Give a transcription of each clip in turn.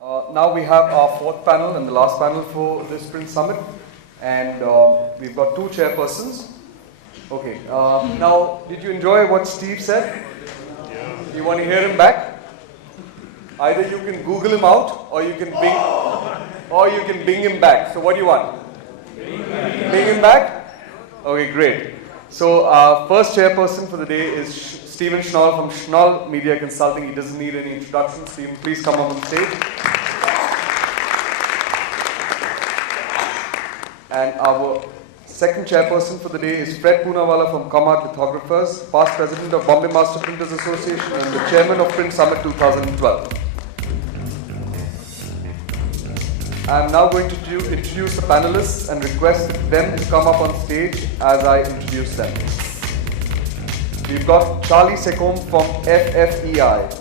Now we have our fourth panel and the last panel for this Sprint Summit, and we've got two chairpersons. Okay, now did you enjoy what Steve said? Yeah. You want to hear him back? Either you can Google him out, or you can Bing him back. So what do you want? Bing him back? Okay, great. So our first chairperson for the day is Stephen Schnall from Schnall Media Consulting. He doesn't need any introduction. Stephen, please come up on stage. And our second chairperson for the day is Fred Poonawalla from Comart Lithographers, past president of Bombay Master Printers Association and the chairman of Print Summit 2012. I am now going to introduce the panelists and request them to come up on stage as I introduce them. We've got Charlie Secombe from FFEI.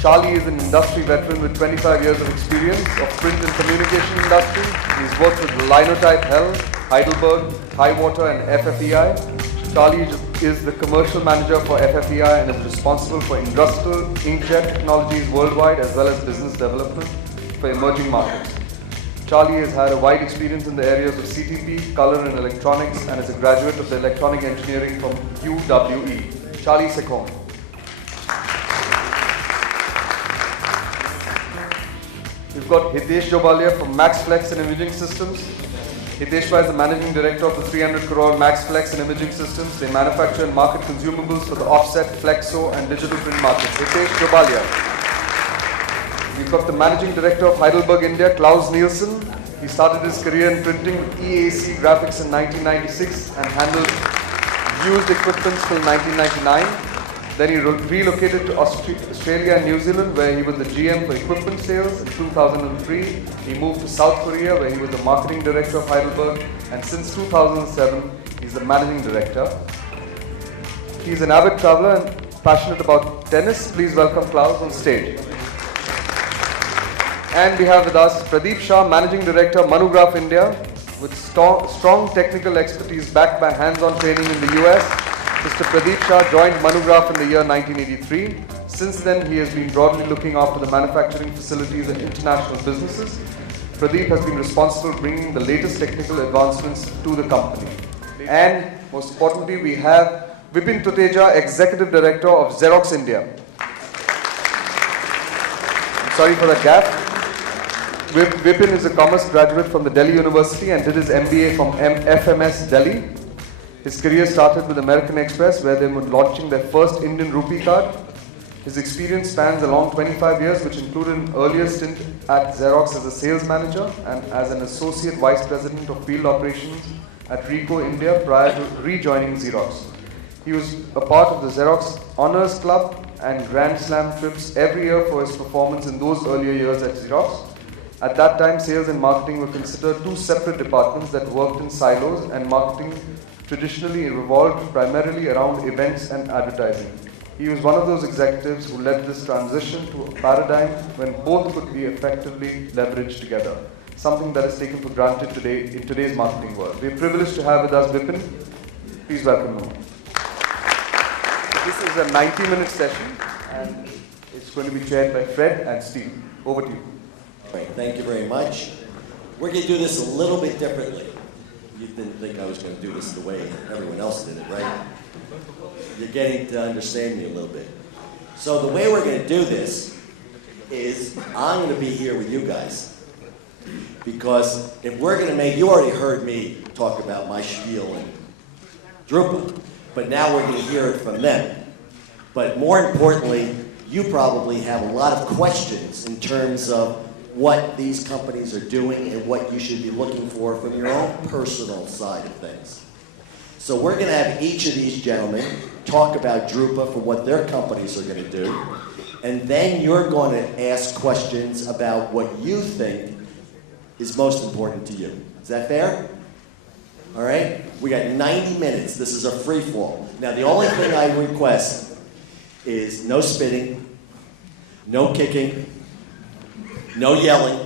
Charlie is an industry veteran with 25 years of experience of print and communication industry. He's worked with Linotype Hell, Heidelberg, Highwater and FFEI. Charlie is the commercial manager for FFEI and is responsible for industrial inkjet technologies worldwide as well as business development for emerging markets. Charlie has had a wide experience in the areas of CTP, color and electronics and is a graduate of the electronic engineering from UWE. Charlie Secombe. We've got Hitesh Jobalia from MaxFlex and Imaging Systems. Hitesh is the managing director of the 300 crore MaxFlex and Imaging Systems. They manufacture and market consumables for the offset, flexo and digital print markets. Hitesh Jobalia. We've got the managing director of Heidelberg India, Klaus Nielsen. He started his career in printing with EAC Graphics in 1996 and handled used equipment till 1999. Then he relocated to Australia and New Zealand, where he was the GM for equipment sales. In 2003, he moved to South Korea, where he was the marketing director of Heidelberg. And since 2007, he's the managing director. He's an avid traveler and passionate about tennis. Please welcome Klaus on stage. And we have with us Pradeep Shah, managing director, Mfgrs India, with strong technical expertise backed by hands-on training in the US. Mr. Pradeep Shah joined Mfgrs in the year 1983. Since then, he has been broadly looking after the manufacturing facilities and international businesses. Pradeep has been responsible for bringing the latest technical advancements to the company. And most importantly, we have Vipin Tuteja, Executive Director of Xerox India. I'm sorry for that gap. Vipin is a commerce graduate from the Delhi University and did his MBA from FMS Delhi. His career started with American Express, where they were launching their first Indian rupee card. His experience spans a long 25 years, which included an earlier stint at Xerox as a sales manager and as an associate vice president of field operations at Ricoh India prior to rejoining Xerox. He was a part of the Xerox Honors Club and Grand Slam trips every year for his performance in those earlier years at Xerox. At that time, sales and marketing were considered two separate departments that worked in silos, and marketing traditionally revolved primarily around events and advertising. He was one of those executives who led this transition to a paradigm when both could be effectively leveraged together, something that is taken for granted today in today's marketing world. We are privileged to have with us Vipin. Please welcome him. This is a 90-minute session, and it's going to be chaired by Fred and Steve. Over to you. Right, thank you very much. We're going to do this a little bit differently. You didn't think I was going to do this the way everyone else did it, right? You're getting to understand me a little bit. So the way we're going to do this is I'm going to be here with you guys. Because if we're going to make, you already heard me talk about my spiel and Drupa, but now we're going to hear it from them. But more importantly, you probably have a lot of questions in terms of what these companies are doing and what you should be looking for from your own personal side of things. So we're going to have each of these gentlemen talk about Drupa for what their companies are going to do, and then you're going to ask questions about what you think is most important to you. Is that fair? All right? We got 90 minutes. This is a free fall. Now, the only thing I request is no spitting, no kicking, no yelling,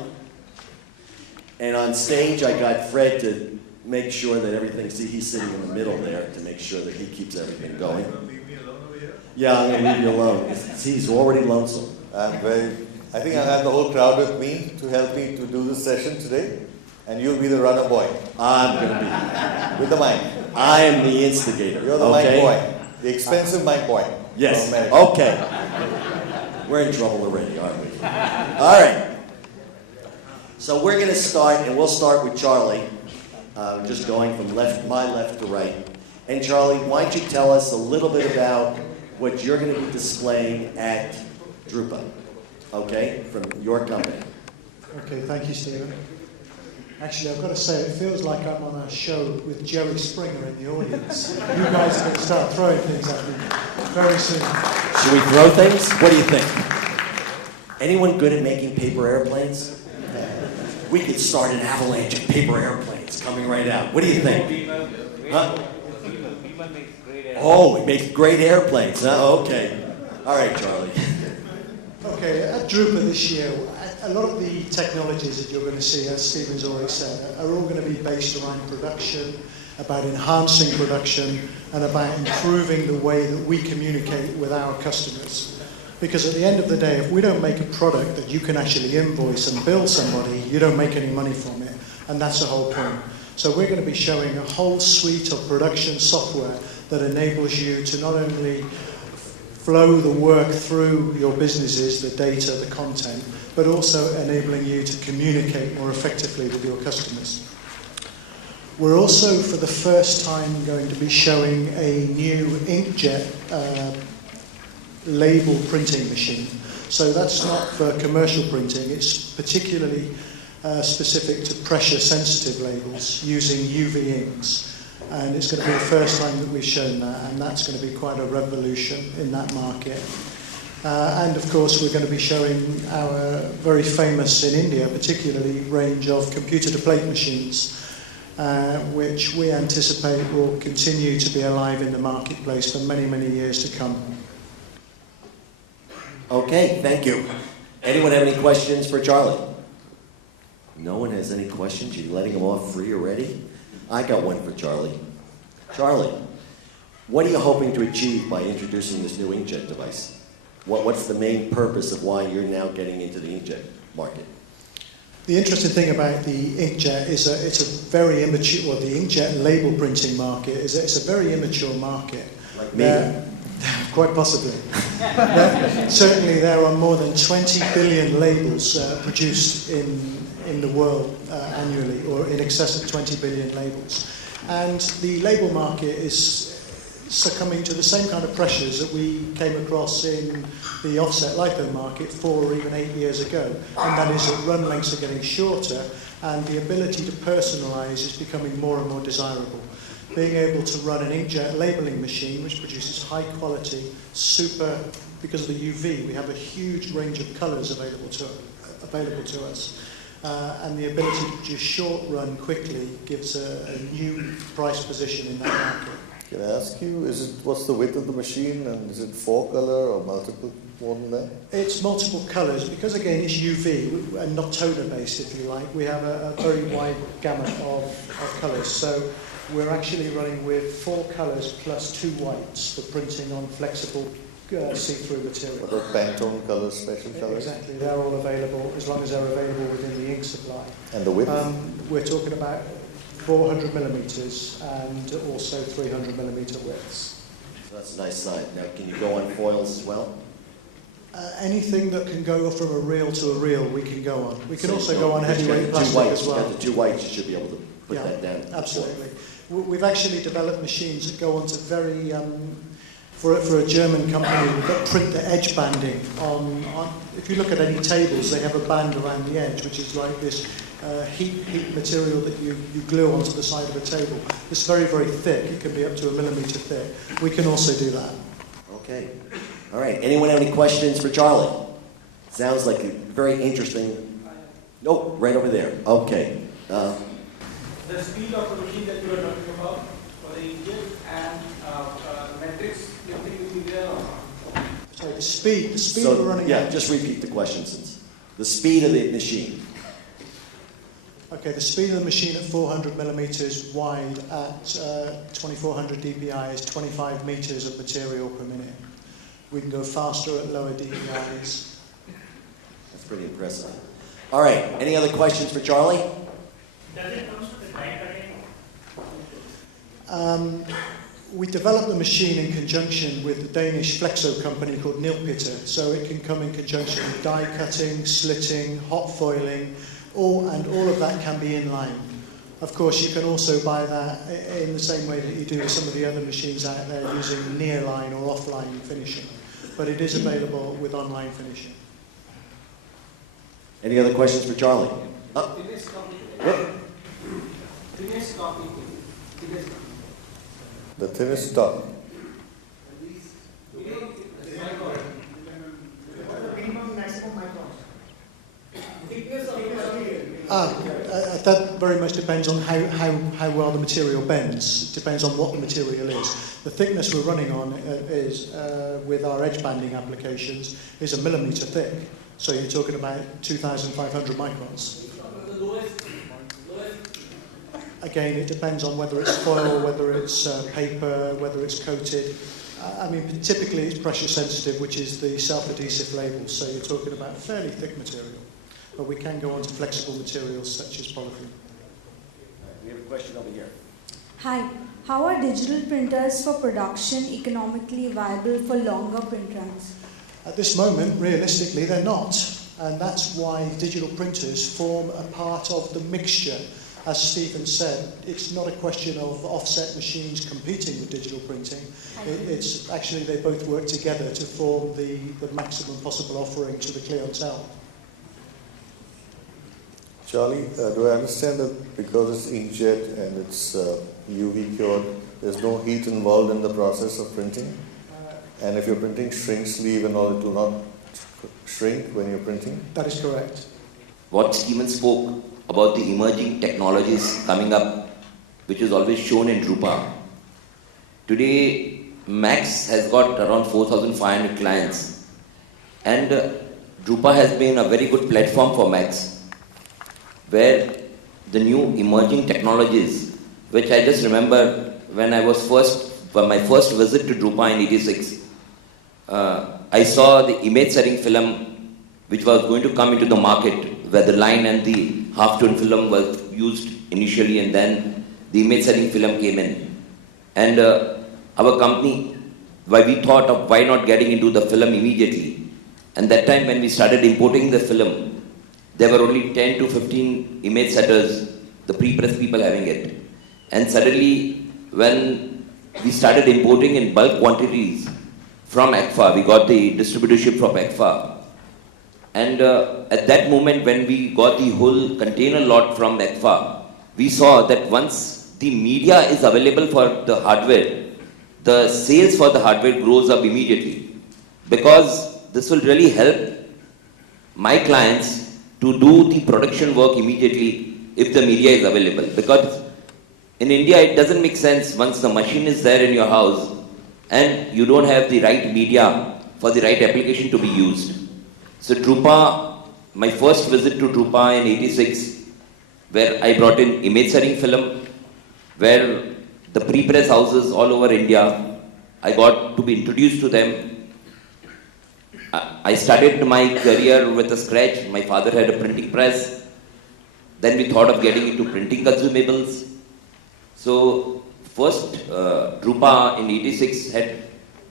and on stage I got Fred to make sure that everything, see he's sitting in the middle there to make sure that he keeps everything going. Leave me alone over here? Yeah, I'm going to leave you alone. He's already lonesome. I'm very I think I have the whole crowd with me to help me to do this session today. And you'll be the runner boy. I'm going to With the mic. I am the instigator. You're the mic boy. The expensive mic boy. Yes. Okay. We're in trouble already, aren't we? All right. So we're going to start, and we'll start with Charlie. Just going from my left to right. And Charlie, why don't you tell us a little bit about what you're going to be displaying at Drupa, okay, from your company. Okay, thank you, Stephen. Actually, I've got to say, it feels like I'm on a show with Jerry Springer in the audience. You guys are going to start throwing things at me very soon. Should we throw things? What do you think? Anyone good at making paper airplanes? We could start an avalanche of paper airplanes coming right out. What do you think? Huh? Oh, we make great airplanes, huh? Okay. All right, Charlie. Okay, at Drupa this year, a lot of the technologies that you're going to see, as Stephen's already said, are all going to be based around production, about enhancing production, and about improving the way that we communicate with our customers. Because at the end of the day, if we don't make a product that you can actually invoice and bill somebody, you don't make any money from it. And that's the whole point. So we're going to be showing a whole suite of production software that enables you to not only flow the work through your businesses, the data, the content, but also enabling you to communicate more effectively with your customers. We're also, for the first time, going to be showing a new inkjet label printing machine. So that's not for commercial printing, it's particularly specific to pressure-sensitive labels using UV inks. And it's going to be the first time that we've shown that, and that's going to be quite a revolution in that market. And of course, we're going to be showing our very famous, in India particularly, range of computer-to-plate machines, which we anticipate will continue to be alive in the marketplace for many, many years to come. Okay, thank you. Anyone have any questions for Charlie? No one has any questions? You're letting them off free already? I got one for Charlie. Charlie, what are you hoping to achieve by introducing this new inkjet device? What's the main purpose of why you're now getting into the inkjet market? The interesting thing about the inkjet is that it's a very immature, well, the inkjet label printing market is that it's a very immature market. Like me? Quite possibly. Certainly there are more than 20 billion labels produced in the world annually, or in excess of 20 billion labels. And the label market is succumbing to the same kind of pressures that we came across in the offset litho market 4 or even 8 years ago. And that is that run lengths are getting shorter and the ability to personalize is becoming more and more desirable. Being able to run an inkjet labeling machine which produces high quality, because of the UV, we have a huge range of colors available to us. And the ability to produce short run quickly gives a new price position in that market. Can I ask you, what's the width of the machine, and is it 4-color or multiple, more than that? It's multiple colors, because again it's UV and not toner based, if you like. We have a very wide gamut of colors. So we're actually running with 4 colors plus 2 whites for printing on flexible see-through material. What about Pantone colors, special colors? Exactly, they're all available as long as they're available within the ink supply. And the width? We're talking about 400 millimeters and also 300 millimeter widths. So that's a nice size. Now, can you go on foils as well? Anything that can go from a reel to a reel, we can go on. We can also go on heavyweight plastic as well. You've got the 2 whites, you should be able to put that down. Absolutely. We've actually developed machines that go onto very, for a German company, that print the edge banding on, if you look at any tables, they have a band around the edge, which is like this heat material that you glue onto the side of a table. It's very, very thick. It can be up to 1 millimeter thick. We can also do that. Okay. All right. Anyone have any questions for Charlie? Sounds like a very interesting... Oh, right over there. Okay. The speed of the machine that you were talking about for the inkjet and metrics, you think will be there or not? Sorry, the speed we're running yeah, at. just repeat the question since. The speed of the machine. Okay, the speed of the machine at 400 millimeters wide at 2400 dpi is 25 meters of material per minute. We can go faster at lower dpis. pretty impressive. All right, any other questions for Charlie? Does it come with the die cutting? We developed the machine in conjunction with the Danish flexo company called Nilpitter, so it can come in conjunction with die cutting, slitting, hot foiling, and all of that can be in line. Of course, you can also buy that in the same way that you do with some of the other machines out there using near-line or off-line finishing, but it is available with online finishing. Any other questions for Charlie? Thinnest copy. Yep. Thinnest copy. Thinnest copy. The thinnest stock. That very much depends on how well the material bends. It depends on what the material is. The thickness we're running on is, with our edge banding applications, is 1 millimeter thick. So you're talking about 2,500 microns. Again, it depends on whether it's foil, whether it's paper, whether it's coated. I mean, typically it's pressure sensitive, which is the self-adhesive label. So you're talking about fairly thick material. But we can go on to flexible materials such as polythene. We have a question over here. Hi, how are digital printers for production economically viable for longer print runs? At this moment, realistically, they're not. And that's why digital printers form a part of the mixture. As Stephen said, it's not a question of offset machines competing with digital printing. It's actually they both work together to form the maximum possible offering to the clientele. Charlie, do I understand that because it's inkjet and it's UV cured, there's no heat involved in the process of printing? And if you're printing shrink sleeve and all, it will not shrink when you're printing? That is correct. What Stephen spoke about the emerging technologies coming up, which is always shown in Drupa. Today, Max has got around 4,500 clients, and Drupa has been a very good platform for Max, where the new emerging technologies, which I just remember when I was my first visit to Drupa in '86, I saw the image setting film which was going to come into the market, where the line and the half-tone film was used initially, and then the image setting film came in. And our company, we thought of why not getting into the film immediately. And that time when we started importing the film, there were only 10 to 15 image setters, the pre-press people having it. And suddenly, when we started importing in bulk quantities from ACFA, we got the distributorship from ACFA. And at that moment, when we got the whole container lot from ACFA, we saw that once the media is available for the hardware, the sales for the hardware grows up immediately. Because this will really help my clients to do the production work immediately if the media is available. Because in India, it doesn't make sense once the machine is there in your house and you don't have the right media for the right application to be used. So Drupa, my first visit to Drupa in '86, where I brought in image setting film, where the pre-press houses all over India, I got to be introduced to them. I started my career with a scratch. My father had a printing press. Then we thought of getting into printing consumables. So first, Drupa in '86 had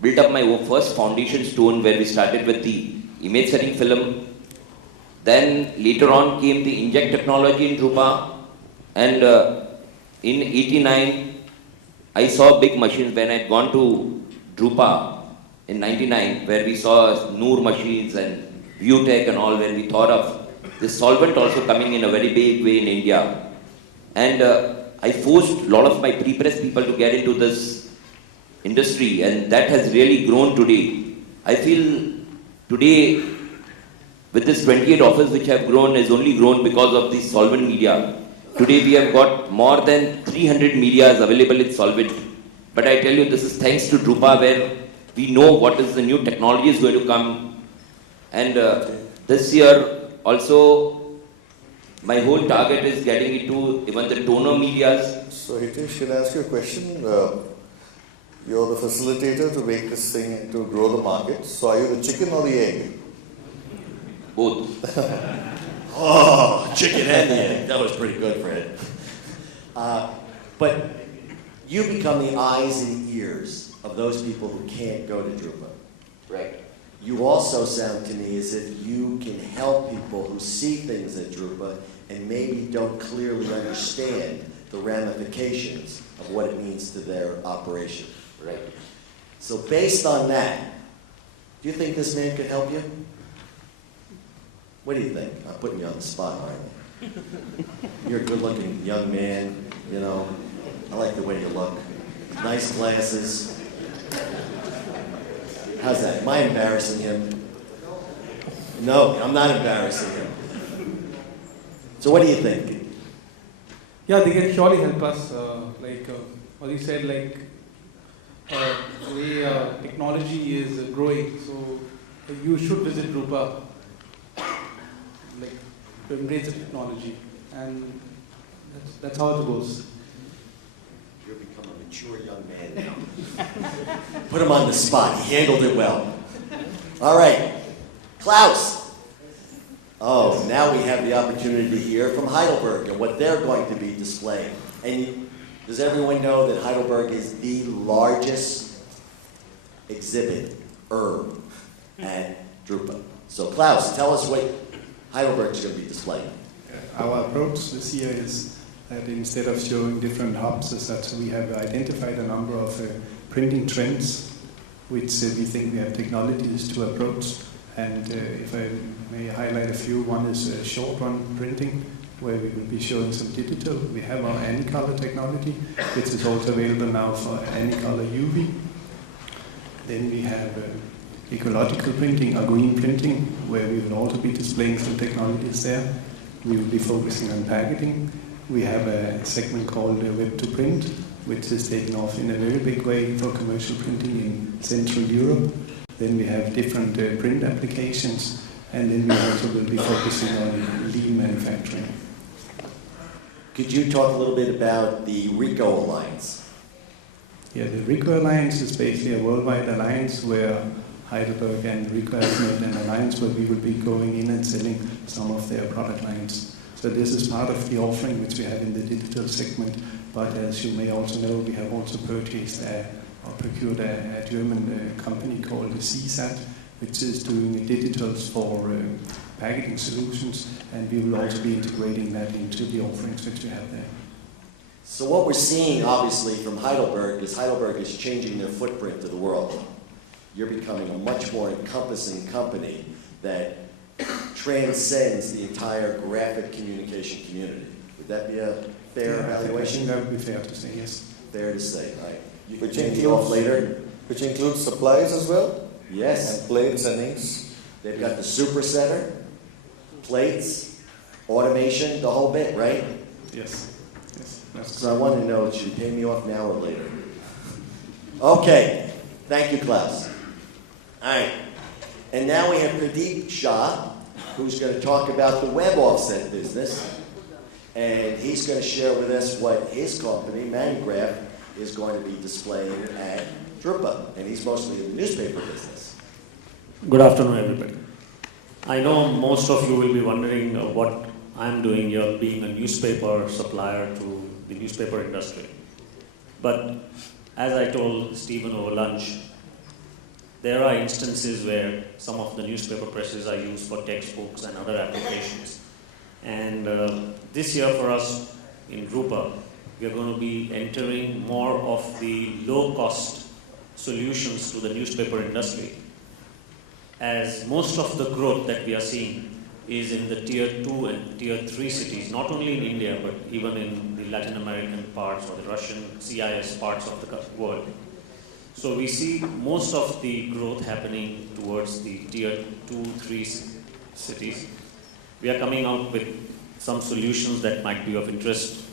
built up my first foundation stone, where we started with the image setting film. Then later on came the inject technology in Drupa, and in '89 I saw big machines when I had gone to Drupa in '99, where we saw Noor machines and Viewtech and all, where we thought of this solvent also coming in a very big way in India. And I forced a lot of my pre-press people to get into this industry, and that has really grown today. I feel today, with this 28 offices which have grown, is only grown because of the solvent media. Today we have got more than 300 medias available in solvent. But I tell you, this is thanks to Drupa, where we know what is the new technology is going to come. And this year also, my whole target is getting into even the toner medias. So Hitesh, should I ask you a question? You're the facilitator to make this thing, to grow the market. So are you the chicken or the egg? Both. Oh, chicken and the egg. That was pretty good, Fred. But you become the eyes and ears of those people who can't go to Drupa. Right. You also sound to me as if you can help people who see things at Drupa and maybe don't clearly understand the ramifications of what it means to their operation. Right. So based on that, do you think this man could help you? What do you think? I'm putting you on the spot, aren't I? You're a good-looking young man, you know. I like the way you look. Nice glasses. How's that? Am I embarrassing him? No, I'm not embarrassing him. So what do you think? Yeah, they can surely help us. What you said, the way technology is growing, so you should visit Drupa, to embrace the technology, and that's how it goes. You've become a mature young man now. Put him on the spot. He handled it well. All right, Klaus. Oh, now we have the opportunity to hear from Heidelberg and what they're going to be displaying. And does everyone know that Heidelberg is the largest exhibit at Drupa? So Klaus, tell us what Heidelberg is going to be displaying. Our approach this year is that instead of showing different hubs, is that we have identified a number of printing trends which we think we have technologies to approach. And if I may highlight a few, one is short run printing, where we will be showing some digital. We have our Anycolor technology, which is also available now for Anycolor UV. Then we have ecological printing or green printing, where we will also be displaying some technologies there. We will be focusing on packaging. We have a segment called Web to Print, which is taken off in a very big way for commercial printing in Central Europe. Then we have different print applications, and then we also will be focusing on lean manufacturing. Could you talk a little bit about the RICO Alliance? Yeah, the RICO Alliance is basically a worldwide alliance where Heidelberg and RICO have made an alliance where we will be going in and selling some of their product lines. So this is part of the offering which we have in the digital segment, but as you may also know, we have also purchased or procured a German company called CSAT, which is doing digitals for packaging solutions, and we will also be integrating that into the offerings which we have there. So what we're seeing, obviously, from Heidelberg is changing their footprint to the world. You're becoming a much more encompassing company that transcends the entire graphic communication community. Would that be a fair evaluation? I think that would be fair to say, yes. Fair to say, right. You Which can take off later. Which includes supplies as well? Yes. And plates and inks? They've got the super center, plates, automation, the whole bit, right? Yes. Yes. So I want to know, should you pay me off now or later? Okay. Thank you, Klaus. All right. And now we have Pradeep Shah, who's going to talk about the web offset business. And he's going to share with us what his company, Mfgrs, is going to be displaying at Drupa. And he's mostly in the newspaper business. Good afternoon, everybody. I know most of you will be wondering what I'm doing here, being a newspaper supplier to the newspaper industry. But as I told Stephen over lunch, there are instances where some of the newspaper presses are used for textbooks and other applications. And this year for us in Drupa, we are going to be entering more of the low-cost solutions to the newspaper industry, as most of the growth that we are seeing is in the Tier 2 and Tier 3 cities, not only in India, but even in the Latin American parts or the Russian CIS parts of the world. So we see most of the growth happening towards the Tier 2, 3 cities. We are coming out with some solutions that might be of interest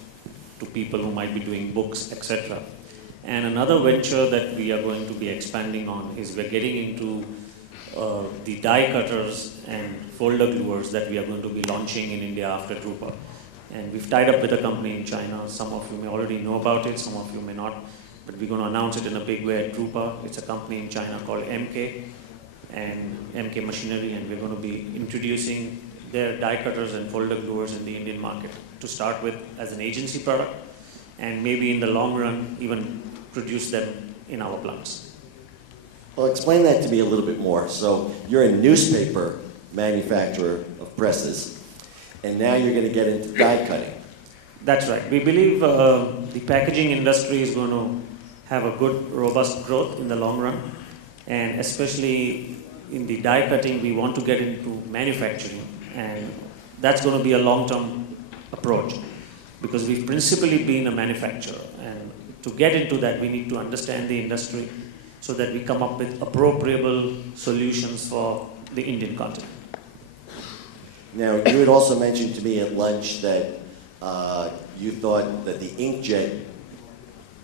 to people who might be doing books, etc. And another venture that we are going to be expanding on is we're getting into the die cutters and folder gluers that we are going to be launching in India after Drupa. And we've tied up with a company in China. Some of you may already know about it, some of you may not, but we're going to announce it in a big way at Drupa. It's a company in China called and MK Machinery, and we're going to be introducing their die cutters and folder gluers in the Indian market to start with as an agency product, and maybe in the long run even produce them in our plants. Well, explain that to me a little bit more. So you're a newspaper manufacturer of presses, and now you're going to get into die cutting. That's right. We believe the packaging industry is going to have a good, robust growth in the long run, and especially in the die cutting, we want to get into manufacturing, and that's going to be a long-term approach because we've principally been a manufacturer, and to get into that, we need to understand the industry so that we come up with appropriable solutions for the Indian continent. Now, you had also mentioned to me at lunch that you thought that the inkjet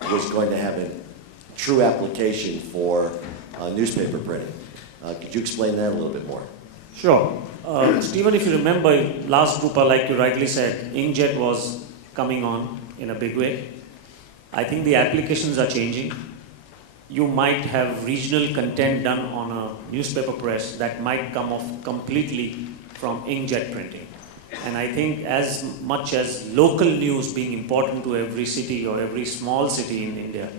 was going to have a true application for newspaper printing. Could you explain that a little bit more? Sure. Stephen, if you remember, last Drupa, like you rightly said, inkjet was coming on in a big way. I think the applications are changing. You might have regional content done on a newspaper press that might come off completely from inkjet printing. And I think as much as local news being important to every city or every small city in India,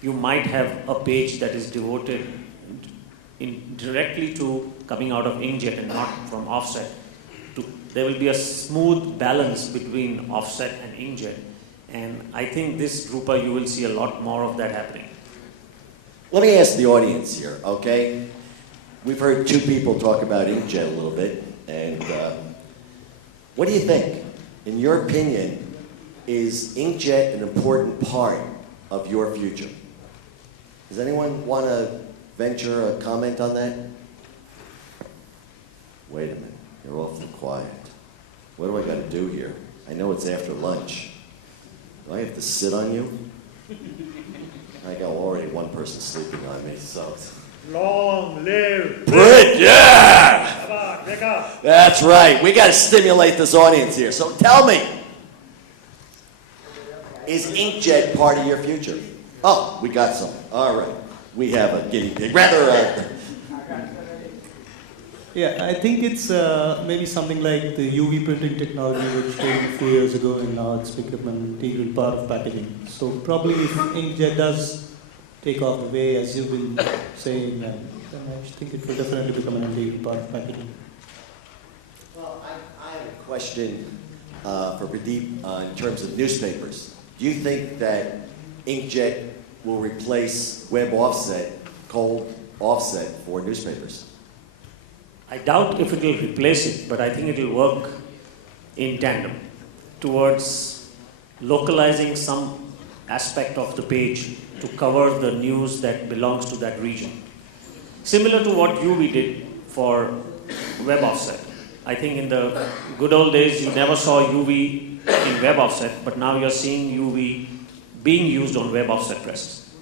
you might have a page that is devoted directly to coming out of inkjet and not from offset. There will be a smooth balance between offset and inkjet. And I think this Drupa, you will see a lot more of that happening. Let me ask the audience here, okay? We've heard two people talk about inkjet a little bit, and what do you think? In your opinion, is inkjet an important part of your future? Does anyone want to venture a comment on that? Wait a minute, you're awfully quiet. What do I got to do here? I know it's after lunch. Do I have to sit on you? I got already one person sleeping on me, so. Long live Brit, yeah! Come on, wake up. That's right. We got to stimulate this audience here. So tell me, is inkjet part of your future? Oh, we got some. All right. We have a guinea pig. Yeah, I think it's maybe something like the UV printing technology which came a few years ago, and now it's become an integral part of packaging. So probably if inkjet does take off the way as you've been saying, then I think it will definitely become an integral part of packaging. Well, I have a question for Pradeep in terms of newspapers. Do you think that inkjet will replace web offset, cold offset for newspapers? I doubt if it will replace it, but I think it will work in tandem towards localizing some aspect of the page to cover the news that belongs to that region. Similar to what UV did for web offset. I think in the good old days you never saw UV in web offset, but now you're seeing UV being used on web offset presses.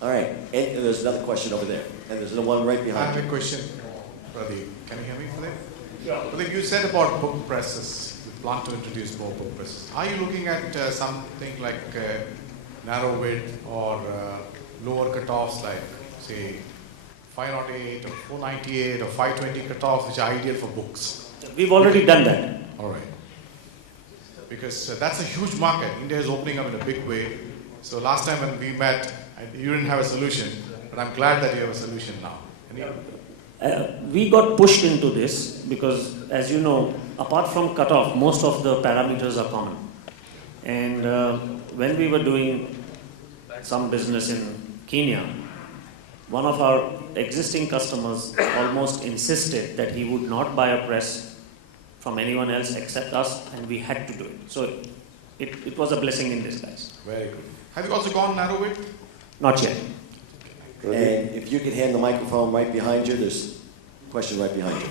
All right, and there's another question over there, and there's one right behind I have you. a question, Pradeep. Can you hear me, Pradeep? Yeah. Pradeep, you said about book presses. You plan to introduce more book presses. Are you looking at something like narrow width or lower cutoffs, like say 508 or 498 or 520 cutoffs, which are ideal for books? We've already done that. All right. Because that's a huge market. India is opening up in a big way. So last time when we met, you didn't have a solution, but I'm glad that you have a solution now. We got pushed into this because, as you know, apart from cutoff, most of the parameters are common. And when we were doing some business in Kenya, one of our existing customers almost insisted that he would not buy a press from anyone else except us, and we had to do it. So it was a blessing in disguise. Very good. Have you also gone narrow width? Not yet. And if you could hand the microphone right behind you, there's a question right behind you.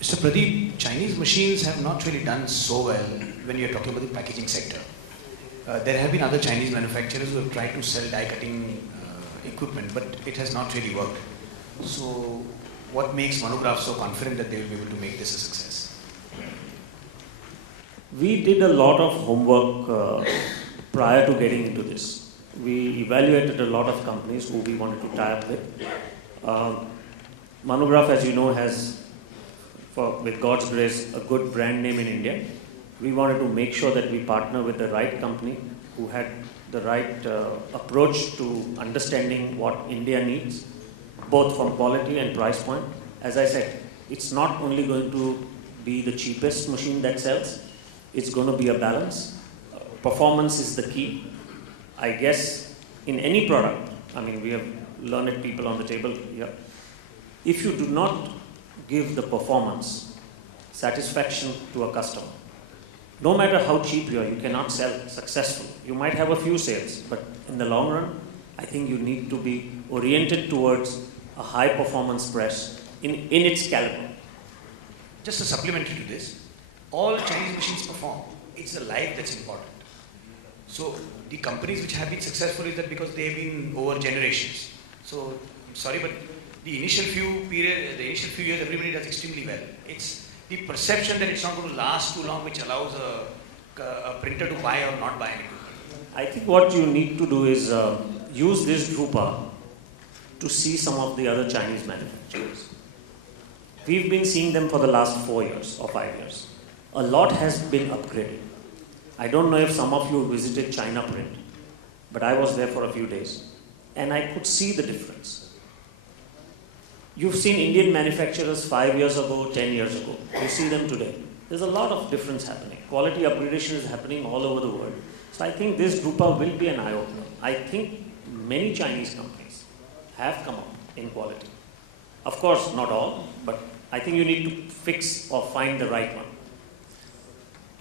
Mr. Pradeep, Chinese machines have not really done so well when you're talking about the packaging sector. There have been other Chinese manufacturers who have tried to sell die cutting equipment, but it has not really worked. So what makes Mfgrs so confident that they will be able to make this a success? We did a lot of homework prior to getting into this. We evaluated a lot of companies who we wanted to tie up with, Monograph, as you know, has, with God's grace, a good brand name in India. We wanted to make sure that we partner with the right company who had the right approach to understanding what India needs, both from quality and price point. As I said, it's not only going to be the cheapest machine that sells, it's going to be a balance. Performance is the key. I guess in any product, I mean, we have learned people on the table here. If you do not give the performance, satisfaction to a customer, no matter how cheap you are, you cannot sell successfully. You might have a few sales, but in the long run, I think you need to be oriented towards a high performance press in its caliber. Just a supplementary to this, all Chinese machines perform. It's the life that's important. So the companies which have been successful is that because they've been over generations. So I'm sorry, but the initial few years, everybody does extremely well. It's the perception that it's not going to last too long, which allows a printer to buy or not buy anything. I think what you need to do is use this Drupa to see some of the other Chinese manufacturers. We've been seeing them for the last 4 years or 5 years. A lot has been upgraded. I don't know if some of you visited China Print, but I was there for a few days and I could see the difference. You've seen Indian manufacturers 5 years ago, 10 years ago. You see them today. There's a lot of difference happening. Quality upgradation is happening all over the world. So I think this Drupa will be an eye-opener. I think many Chinese companies have come up in quality. Of course, not all, but I think you need to fix or find the right one.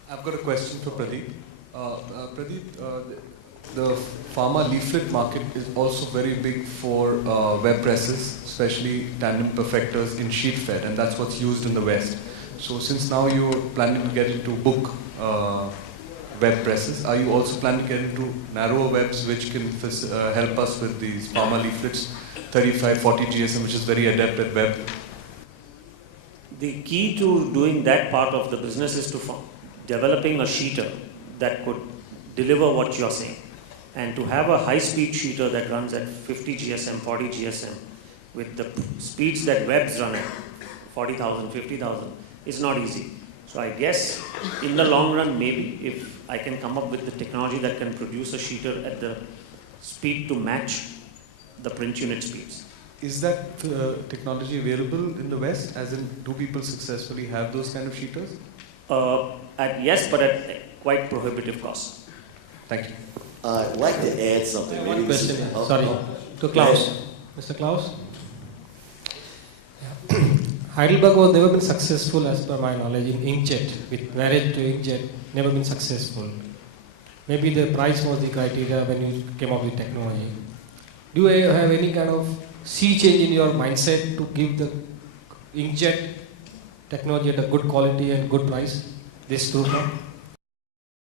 I've got a question for Pradeep. Pradeep, the pharma leaflet market is also very big for web presses, especially tandem perfectors in sheet fed, and that's what's used in the West. So since now you're planning to get into book web presses, are you also planning to get into narrower webs which can help us with these pharma leaflets, 35, 40 GSM, which is very adept at web? The key to doing that part of the business is to developing a sheeter that could deliver what you're saying. And to have a high-speed sheeter that runs at 50 GSM, 40 GSM, with the speeds that webs run at, 40,000, 50,000, is not easy. So I guess in the long run, maybe if I can come up with the technology that can produce a sheeter at the speed to match the print unit speeds. Is that technology available in the West? As in, do people successfully have those kind of sheeters? Yes, but at quite prohibitive costs. Thank you. I'd like to add something. One Maybe question, this is, sorry, to Klaus. Mr. Klaus? Heidelberg was never been successful as per my knowledge in inkjet, with marriage to inkjet, never been successful. Maybe the price was the criteria when you came up with technology. Do you have any kind of sea change in your mindset to give the inkjet technology at a good quality and good price, this Drupa?